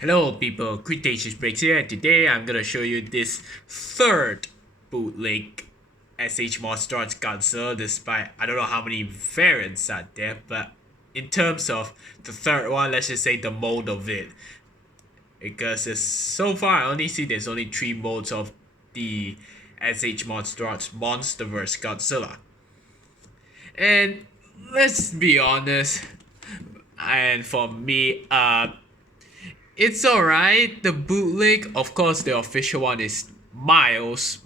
Hello people, Cretaceous Breaks here, and today I'm gonna show you this third bootleg SH Monsterarts Godzilla, despite I don't know how many variants are there, but in terms of the third one, let's just say the mode of it. Because so far I only see there's only 3 modes of the SH Monsterarts Monsterverse Godzilla. And let's be honest, and for me, it's alright. The bootleg, of course, the official one is miles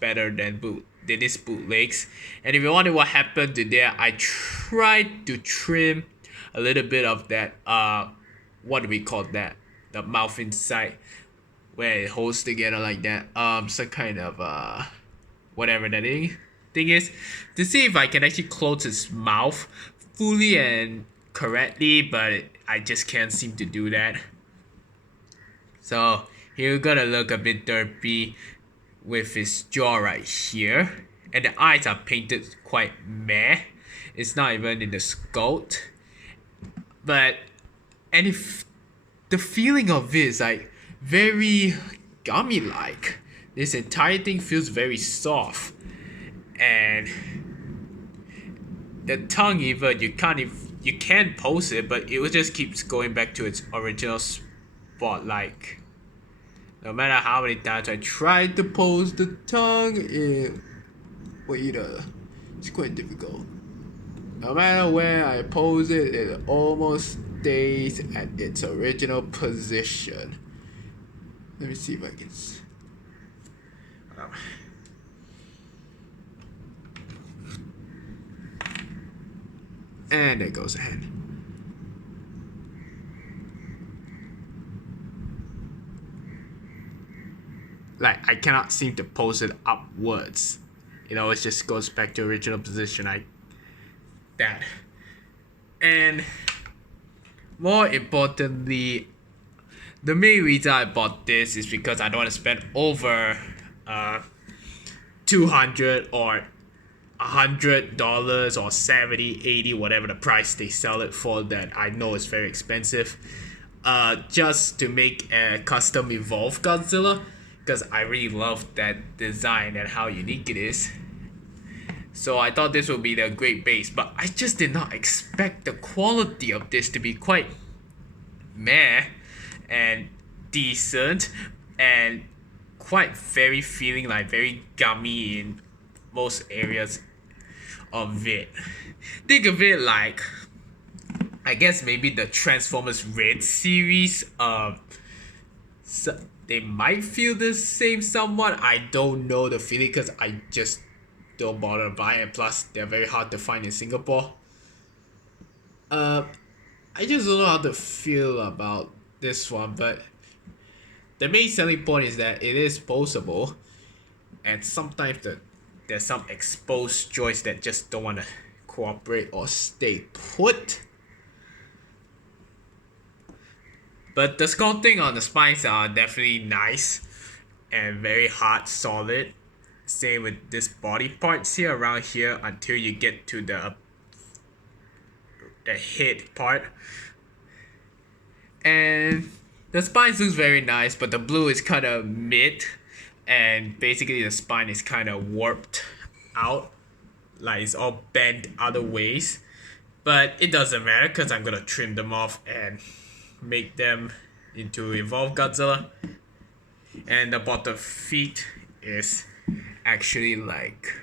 better than these bootlegs. And if you wonder what happened to there, I tried to trim a little bit of that. What do we call that? The mouth inside, where it holds together like that. Some kind of whatever that thing is, to see if I can actually close its mouth fully and correctly, but I just can't seem to do that. So he's gonna look a bit derpy with his jaw right here. And the eyes are painted quite meh. It's not even in the sculpt. But, and if the feeling of it is like very gummy-like. This entire thing feels very soft. And the tongue even, you can pose it, but it just keeps going back to its original spot. Like, no matter how many times I tried to pose the tongue, it's quite difficult. No matter where I pose it, it almost stays at its original position. Let me see if I can. And there goes the hand. Like, I cannot seem to pose it upwards. It just goes back to original position like that. And more importantly, the main reason I bought this is because I don't want to spend over $200 or $100 or 70, 80, whatever the price they sell it for, that I know is very expensive, just to make a custom evolved Godzilla, because I really love that design and how unique it is. So I thought this would be the great base, but I just did not expect the quality of this to be quite meh and decent and quite very feeling like very gummy in most areas of it. Think of it like, I guess maybe the Transformers Red series. So they might feel the same somewhat. I don't know the feeling because I just don't bother to buy it. Plus, they're very hard to find in Singapore. I just don't know how to feel about this one, but the main selling point is that it is poseable, and sometimes there's some exposed joints that just don't want to cooperate or stay put. But the sculpting on the spines are definitely nice and very hard, solid. Same with this body parts here, around here, until you get to the head part. And the spine looks very nice, but the blue is kind of mid, and basically the spine is kind of warped out, like it's all bent other ways. But it doesn't matter because I'm gonna trim them off and make them into evolved Godzilla. And the bottom feet is actually like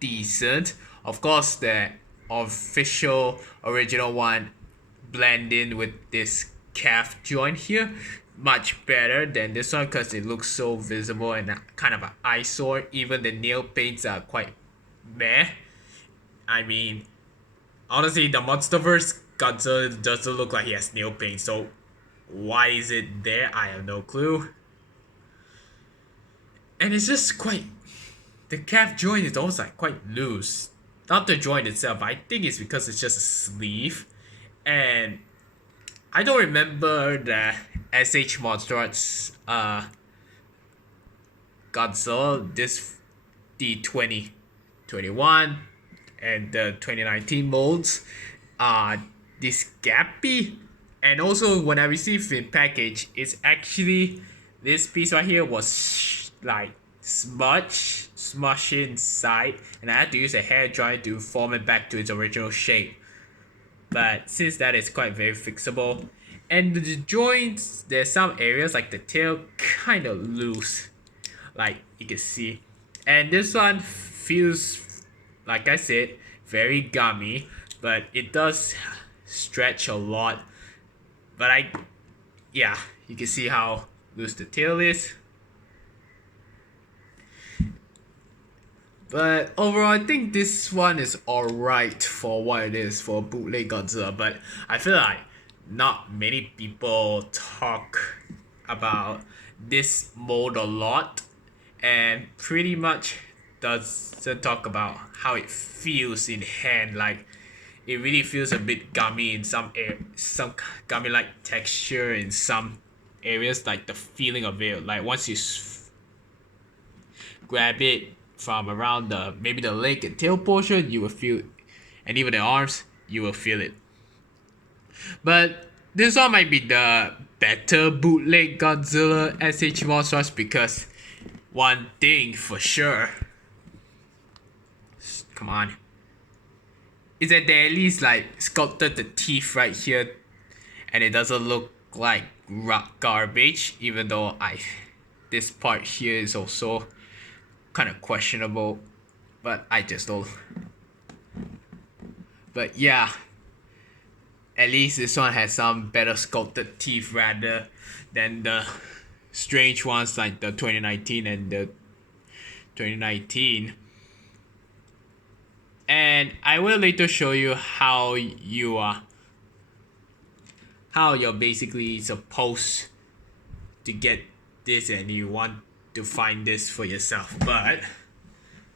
decent. Of course, the official original one blend in with this calf joint here much better than this one because it looks so visible and kind of an eyesore. Even the nail paints are quite meh. I mean, honestly, the Monsterverse Godzilla doesn't look like he has nail paint, so why is it there? I have no clue. And it's just quite, the calf joint is almost like quite loose. Not the joint itself, I think it's because it's just a sleeve. And I don't remember the SH Monsterarts Godzilla, the 2021 and the 2019 molds, this gappy, And also when I received in package, it's actually this piece right here was like smushed inside, and I had to use a hair dryer to form it back to its original shape. But since that is quite very fixable, and the joints, there's some areas like the tail kind of loose, like you can see, and this one feels, like I said, very gummy, but it does stretch a lot. But yeah, you can see how loose the tail is. But overall, I think this one is alright for what it is for Bootleg Godzilla. But I feel like not many people talk about this mode a lot, and pretty much doesn't talk about how it feels in hand. Like it really feels a bit gummy in some gummy like texture in some areas, like the feeling of it. Like once you grab it from around maybe the leg and tail portion, you will feel, and even the arms, you will feel it. But this one might be the better Bootleg Godzilla SH Monsterarts, because one thing for sure, come on, is that they at least like sculpted the teeth right here, and it doesn't look like rock garbage, even though this part here is also kind of questionable, but I just don't. But yeah, at least this one has some better sculpted teeth rather than the strange ones like the 2019 and the 2019. And I will later show you how you're basically supposed to get this, and you want to find this for yourself. But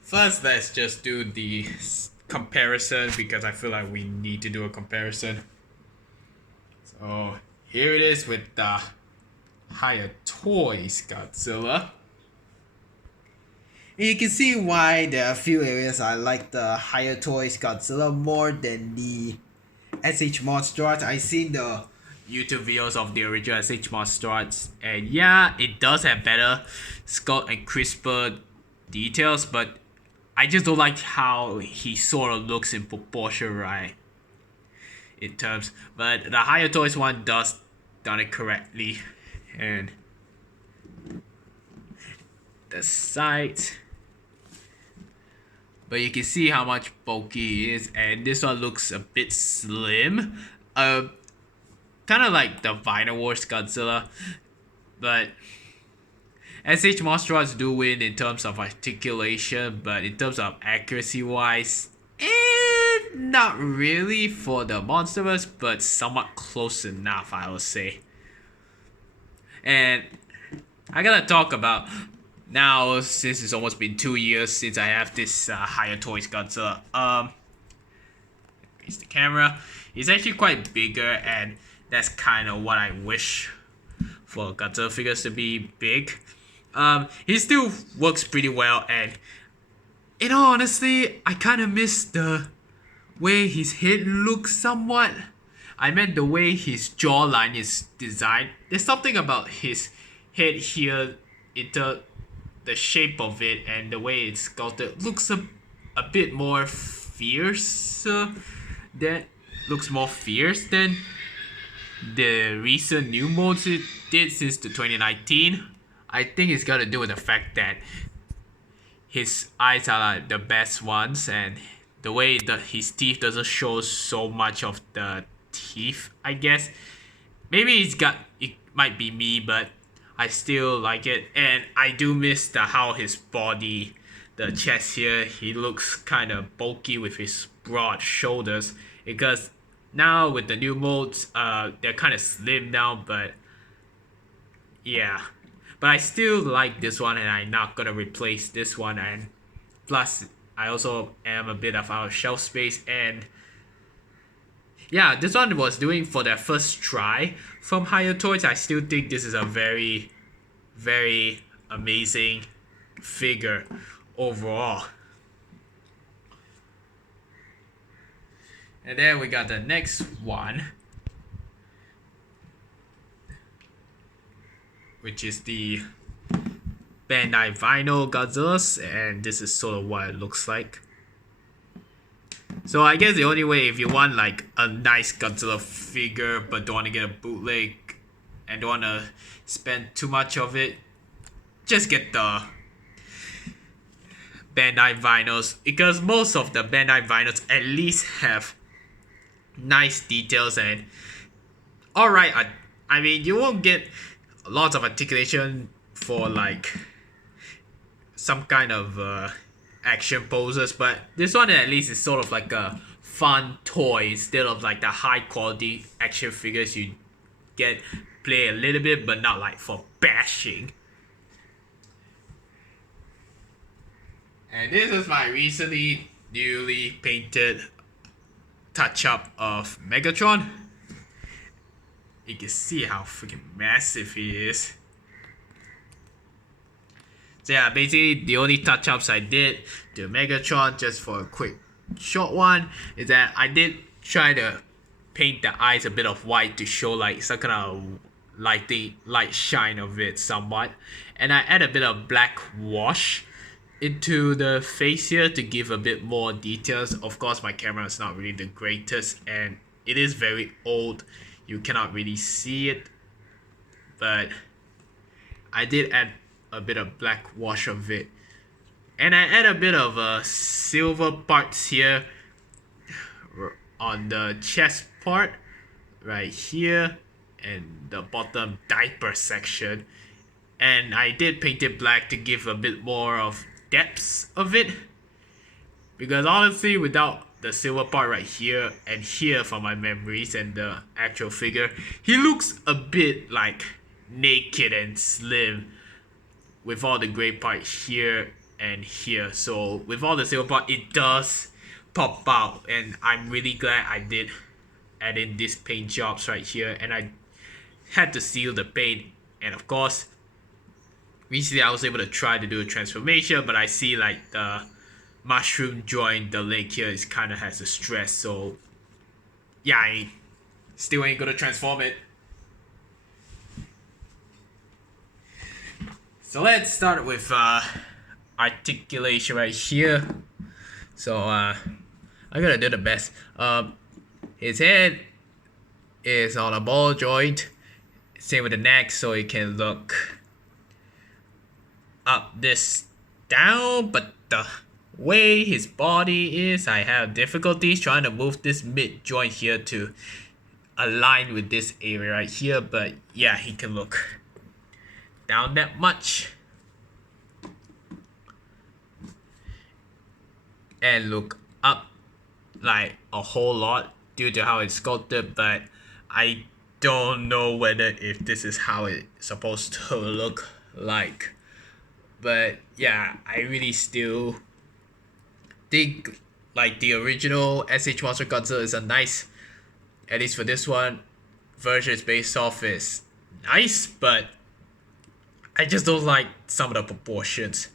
first, let's just do the comparison, because I feel like we need to do a comparison. So here it is with the Higher Toys Godzilla. And you can see why there are a few areas I like the Higher Toys Godzilla more than the SH Monsterarts. I seen the YouTube videos of the original SH Monsterarts, and yeah, it does have better sculpt and crisper details, but I just don't like how he sort of looks in proportion, right? In terms, but the Higher Toys one does done it correctly, and the sides. But you can see how much bulky he is, and this one looks a bit slim. Kind of like the Vinyl Wars Godzilla, but SH Monsterarts do win in terms of articulation, but in terms of accuracy wise, not really for the Monsterverse, but somewhat close enough, I would say. And I gotta talk about now, since it's almost been 2 years since I have this Higher Toys Godzilla. Here's the camera. It's actually quite bigger, and that's kind of what I wish for Godzilla figures to be big. He still works pretty well, and in all honesty, I kind of miss the way his head looks somewhat. I meant the way his jawline is designed. There's something about his head here, the shape of it and the way it's sculpted looks a bit more fierce. That looks more fierce than the recent new modes it did since the 2019. I think it's got to do with the fact that his eyes are like the best ones, and the way that his teeth doesn't show so much of the teeth, I guess. Maybe it might be me, but I still like it. And I do miss how his body, the chest here, he looks kind of bulky with his broad shoulders, because now with the new modes, they're kind of slim now, but yeah. But I still like this one, and I'm not gonna replace this one. And plus, I also am a bit of out of shelf space, and yeah, this one was doing for their first try from Higher Toys. I still think this is a very, very amazing figure overall. And then we got the next one, which is the Bandai vinyl Godzillas, and this is sort of what it looks like. So I guess the only way, if you want like a nice Godzilla figure but don't want to get a bootleg and don't want to spend too much of it, just get the Bandai vinyls, because most of the Bandai vinyls at least have nice details and alright, I mean, you won't get lots of articulation for like some kind of action poses, but this one at least is sort of like a fun toy instead of like the high quality action figures you get play a little bit but not like for bashing. And this is my recently newly painted touch up of Megatron. You can see how freaking massive he is. So yeah, basically the only touch ups I did to Megatron, just for a quick short one, is that I did try to paint the eyes a bit of white to show like some kind of light shine of it somewhat, and I add a bit of black wash into the face here to give a bit more details. Of course, my camera is not really the greatest and it is very old, you cannot really see it, but I did add a bit of black wash of it, and I add a bit of silver parts here on the chest part right here and the bottom diaper section, and I did paint it black to give a bit more of depths of it, because honestly without the silver part right here and here from my memories and the actual figure, he looks a bit like naked and slim with all the gray part here and here. So with all the silver part, it does pop out, and I'm really glad I did add in these paint jobs right here, and I had to seal the paint. And of course recently I was able to try to do a transformation, but I see like the mushroom joint, the leg here is kind of has a stress, so yeah, I still ain't gonna transform it. So let's start with articulation right here. So I'm gonna do the best. His head is on a ball joint, same with the neck, so it can look up this down, but the way his body is, I have difficulties trying to move this mid joint here to align with this area right here, but yeah, he can look down that much and look up like a whole lot due to how it's sculpted, but I don't know whether if this is how it's supposed to look like. But yeah, I really still think like the original SH Monster Godzilla is a nice, at least for this one, version is based off is nice, but I just don't like some of the proportions.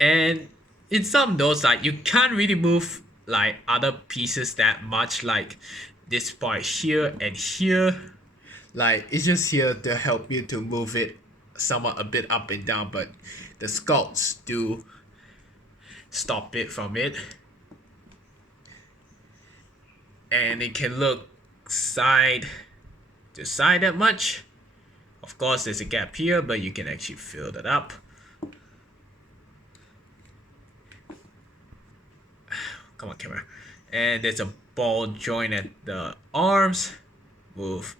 And in some of those, like you can't really move like other pieces that much, like this part here and here. Like it's just here to help you to move it somewhat a bit up and down, but the sculpts do stop it from it, and it can look side to side that much. Of course there's a gap here, but you can actually fill that up. Come on, camera. And there's a ball joint at the arms, move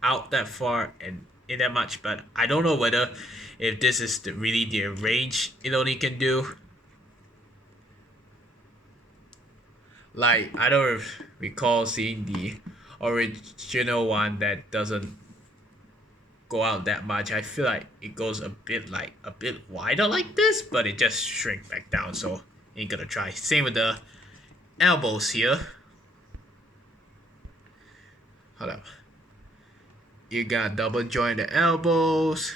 out that far and in that much, but I don't know whether if this is really the range it only can do. Like I don't recall seeing the original one that doesn't go out that much. I feel like it goes a bit wider like this, but it just shrink back down, so ain't gonna try. Same with the elbows here. Hold up. You got double joint the elbows.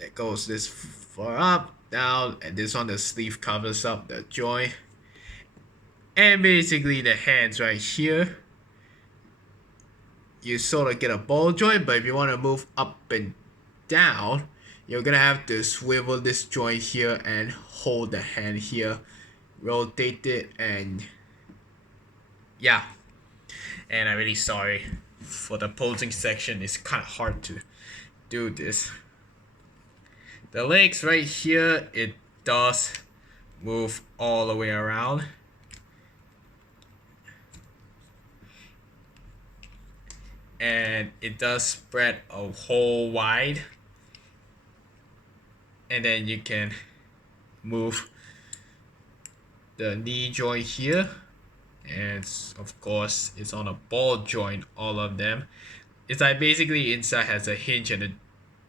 That goes this far up, down, and this one the sleeve covers up the joint. And basically the hands right here you sort of get a ball joint, but if you want to move up and down, you're gonna have to swivel this joint here and hold the hand here, rotate it, and yeah. And I'm really sorry for the posing section. It's kind of hard to do this. The legs right here, it does move all the way around. And it does spread a whole wide. And then you can move the knee joint here. And of course, it's on a ball joint, all of them. It's like basically inside has a hinge and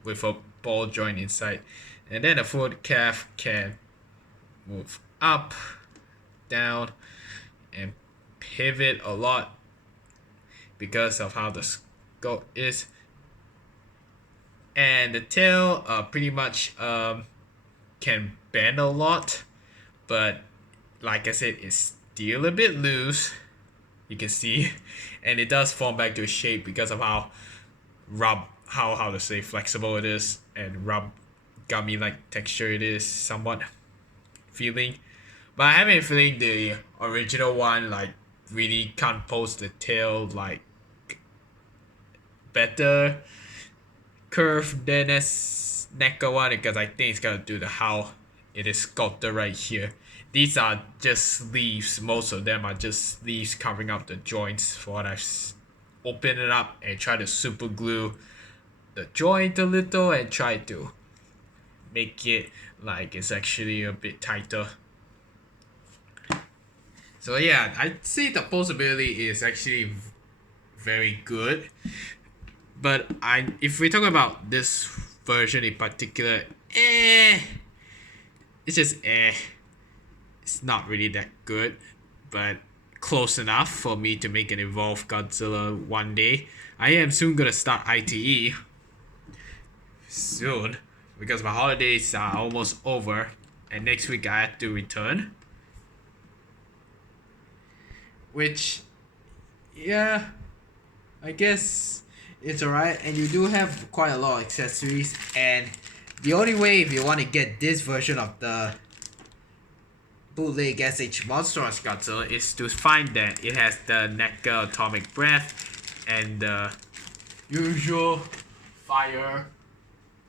with a ball joint inside. And then the foot calf can move up, down, and pivot a lot because of how the scope is. And the tail pretty much can bend a lot, but like I said, it's still a bit loose, you can see, and it does form back to shape because of how how to say flexible it is and rub gummy like texture it is somewhat feeling. But I have a feeling the original one like really can't pose the tail like better curve than this NECA one, because I think it's gonna do the how it is sculpted right here. These are just sleeves. Most of them are just sleeves covering up the joints. For what I've opened it up and try to super glue the joint a little and try to make it like it's actually a bit tighter. So yeah, I'd say the posability is actually very good. But if we talk about this version in particular, it's just it's not really that good, but close enough for me to make an evolved Godzilla one day. I am soon gonna start ITE soon because my holidays are almost over and next week I have to return. Which, yeah, I guess it's alright, and you do have quite a lot of accessories, and the only way if you want to get this version of the Bootleg Sh Monsterarts Godzilla is to find that it has the NECA atomic breath and the usual fire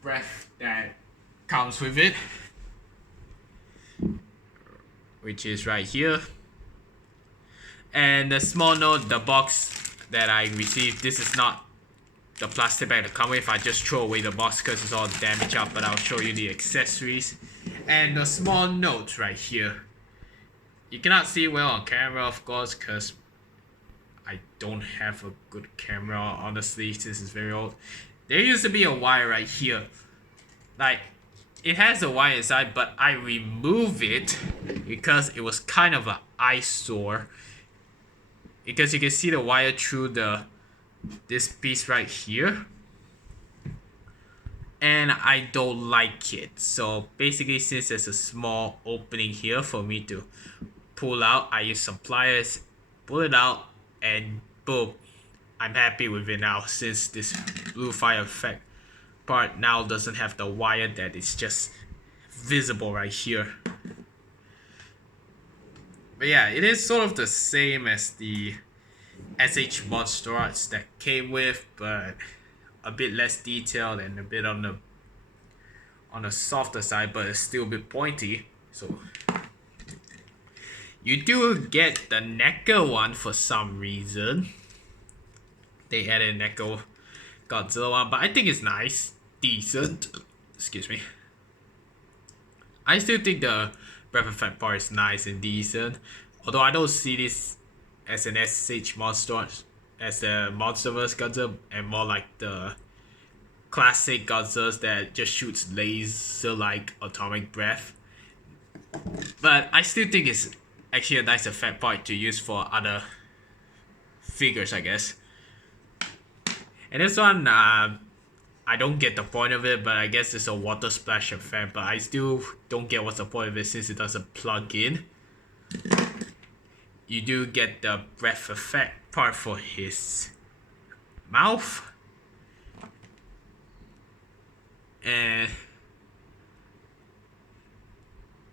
breath that comes with it, which is right here. And a small note, the box that I received, this is not the plastic bag to come with. I just throw away the box because it's all damaged up, but I'll show you the accessories. And a small note right here. You cannot see well on camera, of course, because I don't have a good camera, honestly. This is very old. There used to be a wire right here. Like, it has a wire inside, but I removed it because it was kind of an eyesore. Because you can see the wire through this piece right here. And I don't like it. So basically, since there's a small opening here for me to pull out, I use some pliers, pull it out, and boom, I'm happy with it now, since this blue fire effect part now doesn't have the wire that is just visible right here. But yeah, it is sort of the same as the SH Monsterarts that came with, but a bit less detailed and a bit on the softer side, but it's still a bit pointy. So you do get the NECA one for some reason. They added NECA Godzilla one, but I think it's nice, decent. Excuse me. I still think the breath effect part is nice and decent, although I don't see this as an SH Monsterarts, as a Monsterverse Godzilla, and more like the classic Godzillas that just shoots laser-like atomic breath. But I still think it's actually a nice effect part to use for other figures, I guess. And this one, I don't get the point of it, but I guess it's a water splash effect, but I still don't get what's the point of it since it doesn't plug in. You do get the breath effect part for his mouth. And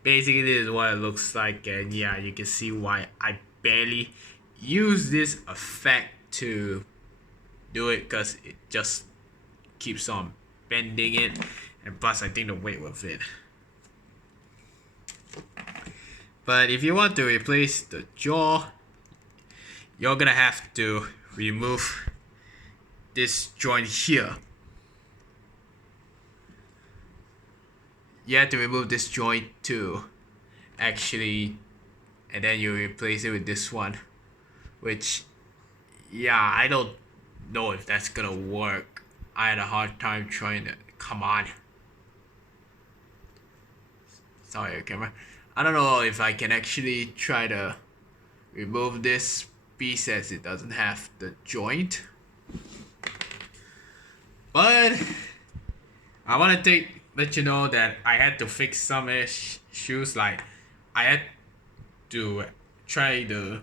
basically this is what it looks like, and yeah, you can see why I barely use this effect to do it, because it just keeps on bending it, and plus I think the weight will fit. But if you want to replace the jaw, you're gonna have to remove this joint here. You have to remove this joint too, actually, and then you replace it with this one, which, yeah, I don't know if that's gonna work. I had a hard time trying to, come on. Sorry, camera. I don't know if I can actually try to remove this piece as it doesn't have the joint. But I want to let you know that I had to fix some issues. Like, I had to try to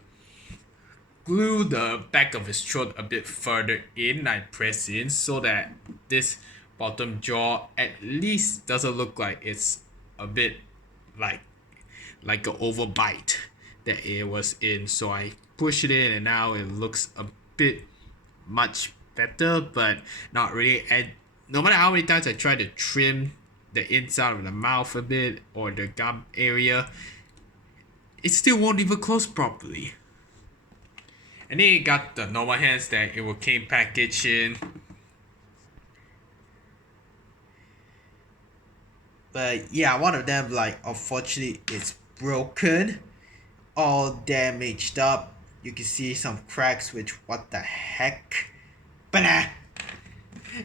glue the back of his throat a bit further in. I press in so that this bottom jaw at least doesn't look like it's a bit like an overbite that it was in. So I push it in, and now it looks a bit much better, but not really. And no matter how many times I try to trim the inside of the mouth a bit or the gum area, it still won't even close properly. And then you got the normal hands that it came packaged in. But yeah, one of them, like, unfortunately is broken, all damaged up. You can see some cracks, which, what the heck. But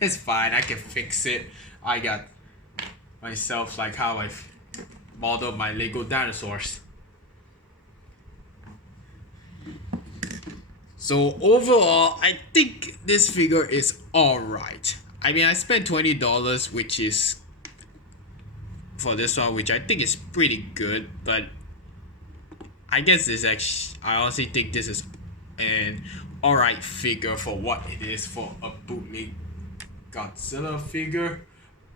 it's fine, I can fix it. I got myself like how I modeled my Lego dinosaurs. So overall, I think this figure is alright. I mean, I spent $20, which is for this one, which I think is pretty good, but I guess this actually, I honestly think this is an alright figure for what it is for a bootleg Godzilla figure.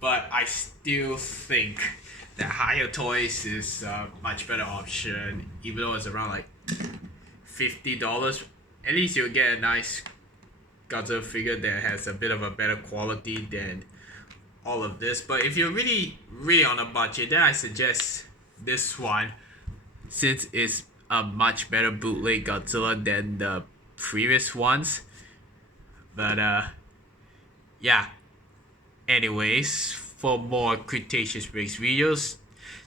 But I still think that Higher Toys is a much better option, even though it's around like $50. At least you'll get a nice Godzilla figure that has a bit of a better quality than all of this. But if you're really on a budget, then I suggest this one, since it's a much better bootleg Godzilla than the previous ones. But yeah, anyways, for more Cretaceous Breaks videos,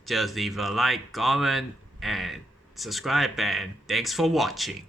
just leave a like, comment, and subscribe, and thanks for watching.